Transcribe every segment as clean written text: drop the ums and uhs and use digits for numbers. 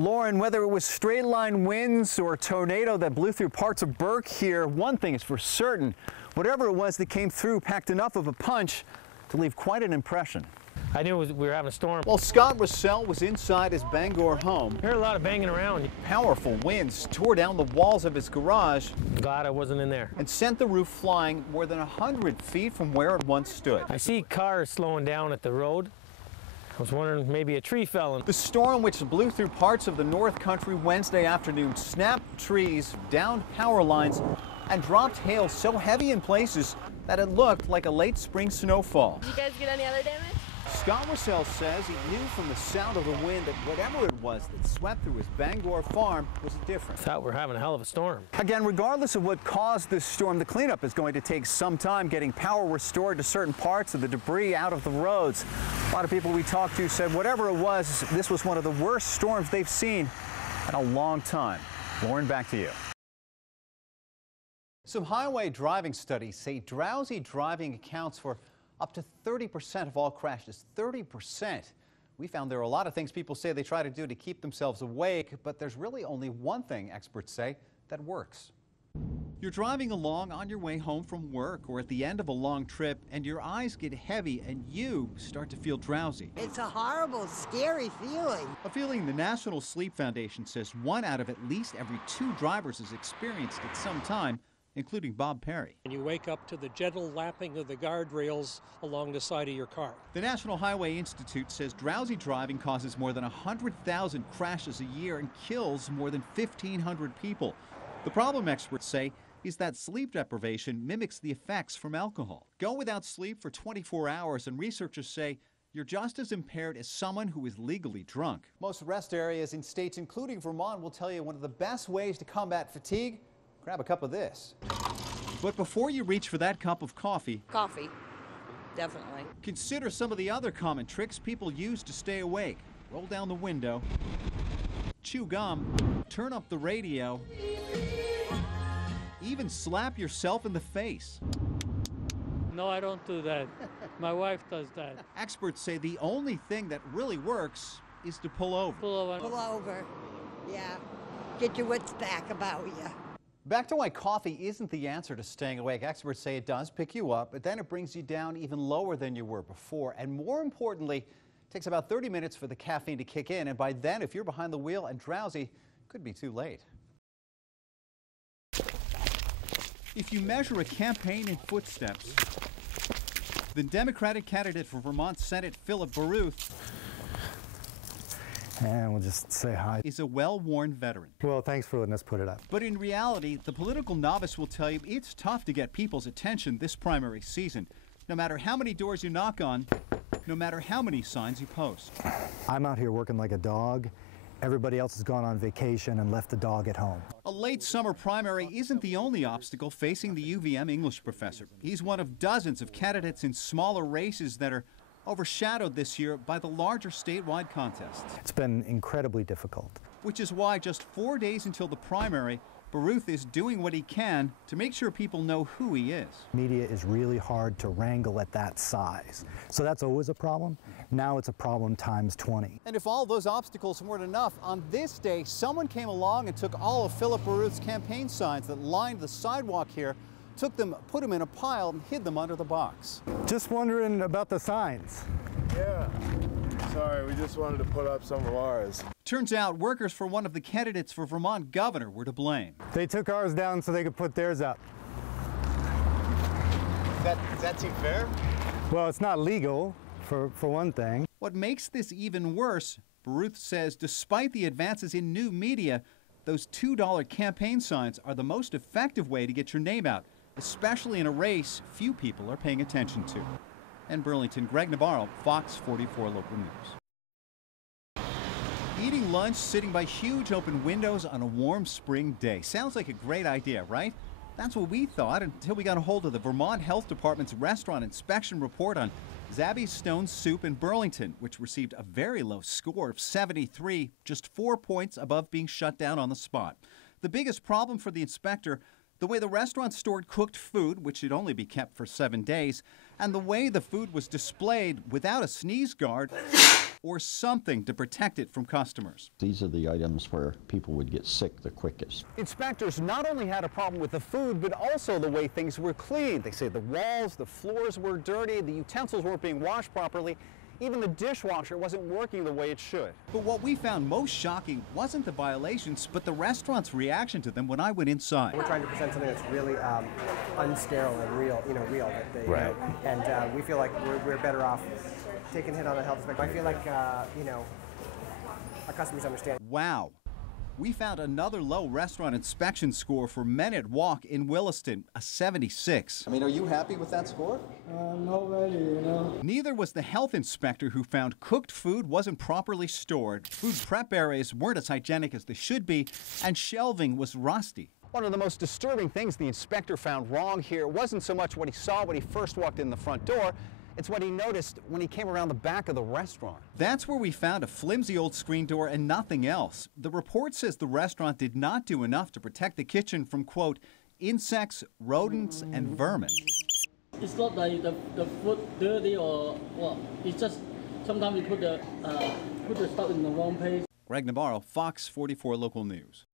Lauren, whether it was straight line winds or a tornado that blew through parts of Burke here, one thing is for certain. Whatever it was that came through packed enough of a punch to leave quite an impression. I knew we were having a storm. While Scott Russell was inside his Bangor home, I heard a lot of banging around. powerful winds tore down the walls of his garage. Glad I wasn't in there. And sent the roof flying more than 100 feet from where it once stood. I see cars slowing down at the road. I was wondering maybe a tree fell in. The storm, which blew through parts of the North Country Wednesday afternoon, snapped trees, downed power lines, and dropped hail so heavy in places that it looked like a late spring snowfall. Did you guys get any other damage? Scott Russell says he knew from the sound of the wind that whatever it was that swept through his Bangor farm was different. Thought we were having a hell of a storm. Again, regardless of what caused this storm, the cleanup is going to take some time, getting power restored to certain parts of the debris out of the roads. A lot of people we talked to said whatever it was, this was one of the worst storms they've seen in a long time. Lauren, back to you. Some highway driving studies say drowsy driving accounts for up to 30% of all crashes. 30%. We found there are a lot of things people say they try to do to keep themselves awake, but there's really only one thing, experts say, that works. You're driving along on your way home from work or at the end of a long trip, and your eyes get heavy and you start to feel drowsy. It's a horrible, scary feeling. A feeling the National Sleep Foundation says 1 out of at least every 2 drivers has experienced at some time, including Bob Perry. And you wake up to the gentle lapping of the guardrails along the side of your car. The National Highway Institute says drowsy driving causes more than 100,000 crashes a year and kills more than 1,500 people. The problem, experts say, is that sleep deprivation mimics the effects from alcohol. Go without sleep for 24 hours and researchers say you're just as impaired as someone who is legally drunk. Most rest areas in states including Vermont will tell you one of the best ways to combat fatigue: grab a cup of this. But before you reach for that cup of coffee, Definitely. consider some of the other common tricks people use to stay awake. Roll down the window, chew gum, turn up the radio, even slap yourself in the face. No, I don't do that. My wife does that. Experts say the only thing that really works is to pull over. Pull over. Pull over. Yeah. Get your wits back about you. Back to why coffee isn't the answer to staying awake. Experts say it does pick you up, but then it brings you down even lower than you were before. And more importantly, it takes about 30 minutes for the caffeine to kick in. And by then, if you're behind the wheel and drowsy, it could be too late. If you measure a campaign in footsteps, the Democratic candidate for Vermont Senate, Philip Baruth, and we'll just say hi. is a well-worn veteran. Well, thanks for letting us put it up. But in reality, the political novice will tell you it's tough to get people's attention this primary season, no matter how many doors you knock on, no matter how many signs you post. I'm out here working like a dog. Everybody else has gone on vacation and left the dog at home. A late summer primary isn't the only obstacle facing the UVM English professor. He's one of dozens of candidates in smaller races that are overshadowed this year by the larger statewide contests. It's been incredibly difficult. Which is why just 4 days until the primary, Baruth is doing what he can to make sure people know who he is. Media is really hard to wrangle at that size. So that's always a problem. Now it's a problem times 20. And if all those obstacles weren't enough, on this day, someone came along and took all of Philip Baruth's campaign signs that lined the sidewalk here, took them, put them in a pile, and hid them under the box. Just wondering about the signs. Yeah. Sorry, we just wanted to put up some of ours. Turns out workers for one of the candidates for Vermont governor were to blame. They took ours down so they could put theirs up. Does that seem fair? Well, it's not legal, for one thing. What makes this even worse, Baruth says, despite the advances in new media, those $2 campaign signs are the most effective way to get your name out, especially in a race few people are paying attention to. In Burlington, Greg Navarro, Fox 44 Local News. Eating lunch sitting by huge open windows on a warm spring day. Sounds like a great idea, right? That's what we thought until we got a hold of the Vermont Health Department's restaurant inspection report on Zabby's Stone Soup in Burlington, which received a very low score of 73, just 4 points above being shut down on the spot. The biggest problem for the inspector, the way the restaurant stored cooked food, which should only be kept for 7 days, and the way the food was displayed without a sneeze guard or something to protect it from customers. These are the items where people would get sick the quickest. Inspectors not only had a problem with the food, but also the way things were cleaned. They say the walls, the floors were dirty, the utensils weren't being washed properly. Even the dishwasher wasn't working the way it should. But what we found most shocking wasn't the violations, but the restaurant's reaction to them when I went inside. We're trying to present something that's really unsterile and real, that they, Right. And we feel like we're better off taking a hit on the health aspect. I feel like, our customers understand. Wow. We found another low restaurant inspection score for Men at Walk in Williston, a 76. I mean, are you happy with that score? Not really, Neither was the health inspector, who found cooked food wasn't properly stored, food prep areas weren't as hygienic as they should be, and shelving was rusty. One of the most disturbing things the inspector found wrong here wasn't so much what he saw when he first walked in the front door, it's what he noticed when he came around the back of the restaurant. That's where we found a flimsy old screen door and nothing else. The report says the restaurant did not do enough to protect the kitchen from, quote, insects, rodents, and vermin. It's not like the food dirty or what. It's just sometimes you put the stuff in the wrong place. Greg Navarro, Fox 44 Local News.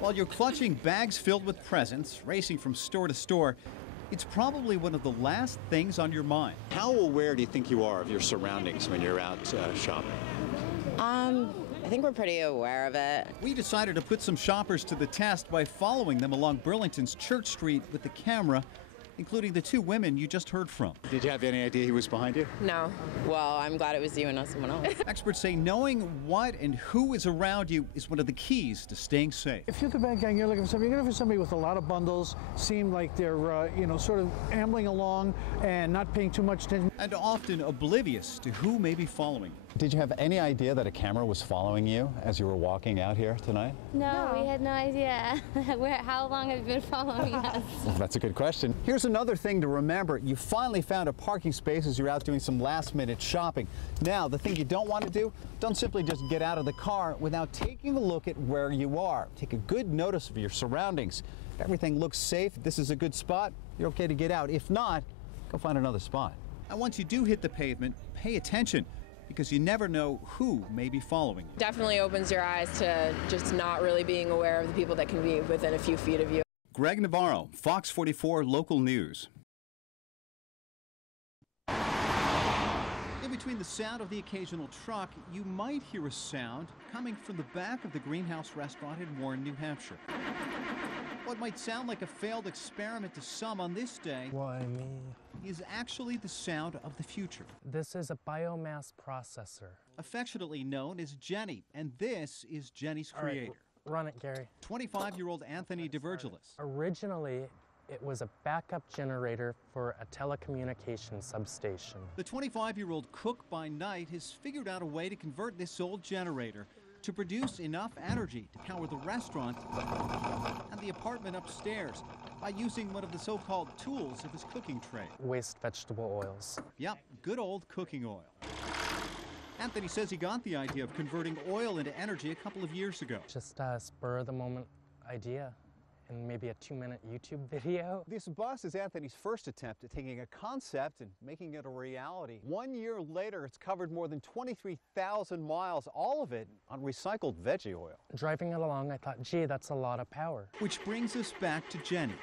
While you're clutching bags filled with presents, racing from store to store, it's probably one of the last things on your mind. How aware do you think you are of your surroundings when you're out shopping? I think we're pretty aware of it. We decided to put some shoppers to the test by following them along Burlington's Church Street with the camera, including the two women you just heard from. Did you have any idea he was behind you? No. Well, I'm glad it was you and not someone else. Experts say knowing what and who is around you is one of the keys to staying safe. If you're the bank guy and you're looking for somebody, you're looking for somebody with a lot of bundles, seem like they're, sort of ambling along and not paying too much attention. And often oblivious to who may be following you. Did you have any idea that a camera was following you as you were walking out here tonight? No, we had no idea. How long have you been following us? Well, that's a good question. Here's another thing to remember. You finally found a parking space as you're out doing some last-minute shopping. Now, the thing you don't want to do, don't simply just get out of the car without taking a look at where you are. Take a good notice of your surroundings. If everything looks safe, this is a good spot, you're okay to get out. If not, go find another spot. And once you do hit the pavement, pay attention, because you never know who may be following you. Definitely opens your eyes to just not really being aware of the people that can be within a few feet of you. Greg Navarro, Fox 44 Local News. In between the sound of the occasional truck, you might hear a sound coming from the back of the Greenhouse restaurant in Warren, New Hampshire. What might sound like a failed experiment to some on this day is actually the sound of the future. This is a biomass processor. Affectionately known as Jenny, and this is Jenny's creator. Run it, Gary. 25-year-old Anthony DeVirgilis. Originally, it was a backup generator for a telecommunications substation. The 25-year-old cook by night has figured out a way to convert this old generator to produce enough energy to power the restaurant and the apartment upstairs by using one of the so-called tools of his cooking trade. Waste vegetable oils. Yep, good old cooking oil. Anthony says he got the idea of converting oil into energy a couple of years ago. Just a spur-of-the-moment idea. And maybe a 2-minute YouTube video. This bus is Anthony's first attempt at taking a concept and making it a reality. 1 year later, it's covered more than 23,000 miles, all of it on recycled veggie oil. Driving it along, I thought, gee, that's a lot of power. Which brings us back to Jenny.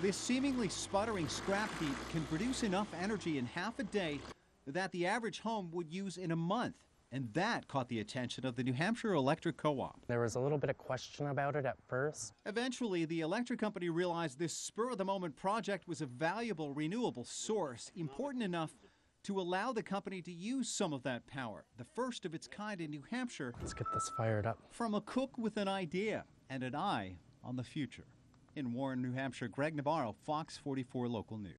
This seemingly sputtering scrap heap can produce enough energy in half a day that the average home would use in a month. And that caught the attention of the New Hampshire Electric Co-op. There was a little bit of question about it at first. Eventually, the electric company realized this spur-of-the-moment project was a valuable renewable source, important enough to allow the company to use some of that power, the first of its kind in New Hampshire. Let's get this fired up. From a cook with an idea and an eye on the future. In Warren, New Hampshire, Greg Navarro, Fox 44 Local News.